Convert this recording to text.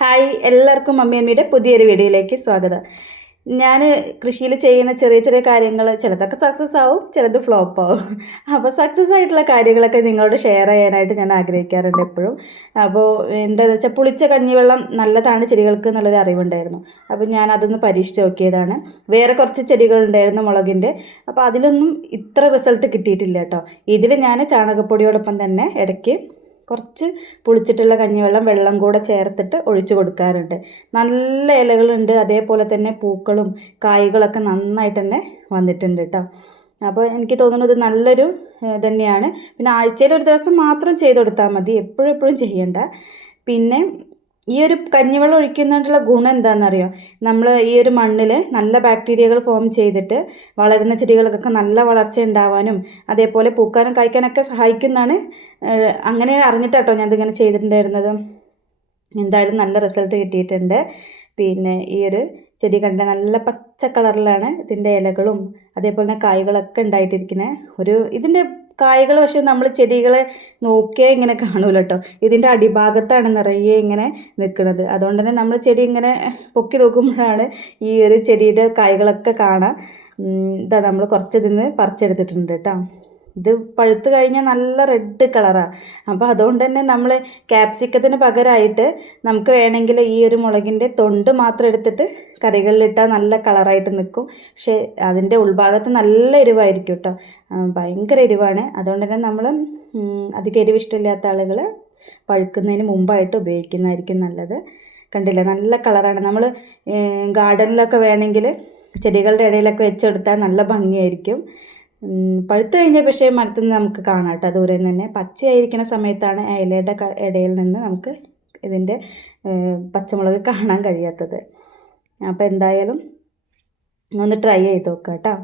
Hi എല്ലാവർക്കും mummy അമ്മയുടെ പുതിയൊരു വീഡിയോയിലേക്ക് സ്വാഗതം. ഞാൻ കൃഷിയിൽ ചെയ്യുന്ന ചെറിയ ചെറിയ കാര്യങ്ങൾ ചിലതൊക്കെ സക്സസ് ആവും ചിലത് ഫ്ലോപ്പ് ആവും. അപ്പോൾ സക്സസ് ആയിട്ടുള്ള കാര്യങ്ങളൊക്കെ നിങ്ങളോട് ഷെയർ ചെയ്യാനായിട്ട് ഞാൻ ആഗ്രഹിക്കാറുണ്ട് എപ്പോഴും. അപ്പോൾ എന്താണെന്ന് വെച്ചാൽ പുളിച്ച കഞ്ഞിവെള്ളം നല്ലതാണ് ചെടികൾക്ക് എന്നുള്ളൊരു അറിവുണ്ടായിരുന്നു. അപ്പോൾ ഞാൻ അതൊന്ന് പരീക്ഷിച്ച് നോക്കിയതാണ്. വേറെ കുറച്ച് ചെടികളുണ്ടായിരുന്നു മുളകിന്റെ. അപ്പോൾ അതിലൊന്നും ഇത്ര റിസൾട്ട് കിട്ടിയിട്ടില്ല കേട്ടോ. ഇതിൽ ഞാൻ ചാണകപ്പൊടിയോടൊപ്പം തന്നെ ഇടയ്ക്ക് കുറച്ച് പുളിച്ചിട്ടുള്ള കഞ്ഞിവെള്ളം വെള്ളം കൂടെ ചേർത്തിട്ട് ഒഴിച്ചു കൊടുക്കാറുണ്ട്. നല്ല ഇലകളുണ്ട്. അതേപോലെ തന്നെ പൂക്കളും കായ്കളൊക്കെ നന്നായിട്ട് തന്നെ വന്നിട്ടുണ്ട് കേട്ടോ അപ്പോൾ എനിക്ക് തോന്നുന്നത് നല്ലൊരു ഏഹ്, തന്നെയാണ്. പിന്നെ ആഴ്ചയിൽ ഒരു ദിവസം മാത്രം ചെയ്ത് കൊടുത്താൽ മതി. എപ്പോഴും എപ്പോഴും ചെയ്യണ്ട. പിന്നെ ഈ ഒരു കഞ്ഞിവെള്ളം ഒഴിക്കുന്നതിനുള്ള ഗുണം എന്താണെന്നറിയോ? നമ്മൾ ഈ ഒരു മണ്ണിൽ നല്ല ബാക്ടീരിയകൾ ഫോം ചെയ്തിട്ട് വളരുന്ന ചെടികൾക്കൊക്കെ നല്ല വളർച്ച ഉണ്ടാവാനും അതേപോലെ പൂക്കാനും കായ്ക്കാനൊക്കെ സഹായിക്കുന്നതാണ് അങ്ങനെ അറിഞ്ഞിട്ടാട്ടോ ഞാൻ ഇതിങ്ങനെ ചെയ്തിട്ടുണ്ടായിരുന്നത്. എന്തായാലും നല്ല റിസൾട്ട് കിട്ടിയിട്ടുണ്ട്. പിന്നെ ഈ ഒരു ചെടി കണ്ട നല്ല പച്ച കളറിലാണ് ഇതിന്റെ ഇലകളും അതേപോലെ തന്നെ കായ്കളൊക്കെ ഉണ്ടായിട്ടിരിക്കുന്നത് ഒരു ഇതിന്റെ കായ്കൾ പക്ഷേ നമ്മൾ ചെടികളെ നോക്കിയേ ഇങ്ങനെ കാണൂല കേട്ടോ ഇതിന്റെ അടിഭാഗത്താണ് നിറയെ ഇങ്ങനെ നിൽക്കുന്നത് അതുകൊണ്ട് തന്നെ നമ്മൾ ചെടി ഇങ്ങനെ പൊക്കി നോക്കുമ്പോഴാണ് ഈ ഒരു ചെടിയുടെ കായകളൊക്കെ കാണാം ഇതാ നമ്മൾ കുറച്ച് നിന്ന് പറിച്ചെടുത്തിട്ടുണ്ട് കേട്ടോ. ഇത് പഴുത്ത് കഴിഞ്ഞാൽ നല്ല റെഡ് കളറാണ് അപ്പോൾ അതുകൊണ്ട് തന്നെ നമ്മൾ ക്യാപ്സിക്കത്തിന് പകരമായിട്ട് നമുക്ക് വേണമെങ്കിൽ ഈ ഒരു മുളകിന്റെ തൊണ്ട് മാത്രം എടുത്തിട്ട് കറികളിലിട്ടാൽ നല്ല കളറായിട്ട് നിൽക്കും പക്ഷേ അതിന്റെ ഉൾഭാഗത്ത് നല്ല എരിവായിരിക്കും കേട്ടോ ഭയങ്കര എരിവാണ്. അതുകൊണ്ട് തന്നെ നമ്മൾ അധികം എരിവിഷ്ടമില്ലാത്ത ആളുകൾ പഴുക്കുന്നതിന് മുമ്പായിട്ട് ഉപയോഗിക്കുന്നതായിരിക്കും നല്ലത്. കണ്ടില്ലേ? നല്ല കളറാണ് നമ്മൾ ഗാർഡനിലൊക്കെ വേണമെങ്കിൽ ചെടികളുടെ ഇടയിലൊക്കെ വെച്ചെടുത്താൽ നല്ല ഭംഗിയായിരിക്കും. പഴുത്ത് കഴിഞ്ഞ പക്ഷേ മരത്തിൽ നിന്ന് നമുക്ക് കാണാം കേട്ടോ. ദൂരെ തന്നെ പച്ചയായിരിക്കുന്ന സമയത്താണ് അയലയുടെ ഇടയിൽ നിന്ന് നമുക്ക് ഇതിന്റെ പച്ചമുളക് കാണാൻ കഴിയാത്തത്. അപ്പോൾ എന്തായാലും ഒന്ന് ട്രൈ ചെയ്ത് നോക്കാം കേട്ടോ.